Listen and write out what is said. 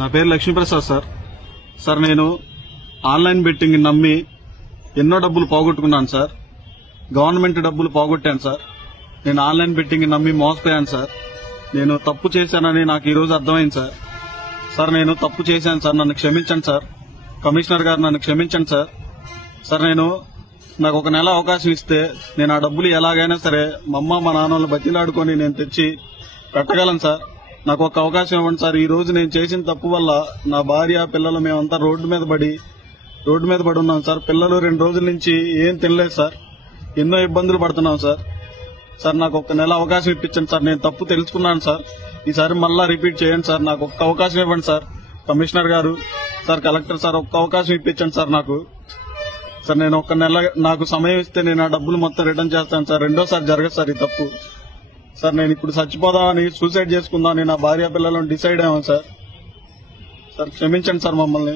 నా పేరు Lakshmi Prasad sir. Sir నేను ఆన్లైన్ బెట్టింగ్ నమ్మి ఎన్నో డబ్బులు పోగొట్టుకున్నాను సార్. గవర్నమెంట్ డబ్బులు పోగొట్టాను సార్. నేను ఆన్లైన్ బెట్టింగ్ నమ్మి మోసపోయాను సార్. నేను తప్పు చేశానని నాకు ఈ రోజు అర్థమైంది సార్. సార్ నేను తప్పు చేశాను సార్, నన్ను క్షమించండి సార్. కమిషనర్ గారు నన్ను క్షమించండి సార్. సార్ నాకు ఒక నెల అవకాశం ఇస్తే నేను ఆ డబ్బులు ఎలాగైనా సరే మా అమ్మ మా నాన్నలు బతిలాడుకొని నేను తెచ్చి పెట్టగలను సార్. నాకు ఒక అవకాశం ఇవ్వండి సార్. ఈ రోజు నేను చేసిన తప్పు వల్ల నా భార్య పిల్లలు మేమంతా రోడ్డు మీద పడి ఉన్నాం సార్. పిల్లలు 2 రోజుల నుంచి ఏం తినలేదు సార్. ఎన్నో ఇబ్బందులు పడుతున్నాం సార్. సార్ నాకు ఒక నెల అవకాశం ఇప్పించండి సార్. నేను తప్పు తెలుసుకున్నాను సార్. ఈసారి మళ్ళా రిపీట్ చేయండి సార్. నాకు ఒక్క అవకాశం ఇవ్వండి సార్. కమిషనర్ గారు, సార్ కలెక్టర్ సార్, ఒక్క అవకాశం ఇప్పించండి సార్ నాకు. సార్ నేను ఒక నెల నాకు సమయం ఇస్తే నేను ఆ డబ్బులు మొత్తం రిటర్న్ చేస్తాను సార్. రెండోసారి జరగదు సార్ ఈ తప్పు. సార్ నేను ఇప్పుడు చచ్చిపోదామని సూసైడ్ చేసుకుందామని నా భార్య పిల్లలను డిసైడ్ అయ్యాను సార్. సార్ క్షమించండి సార్ మమ్మల్ని.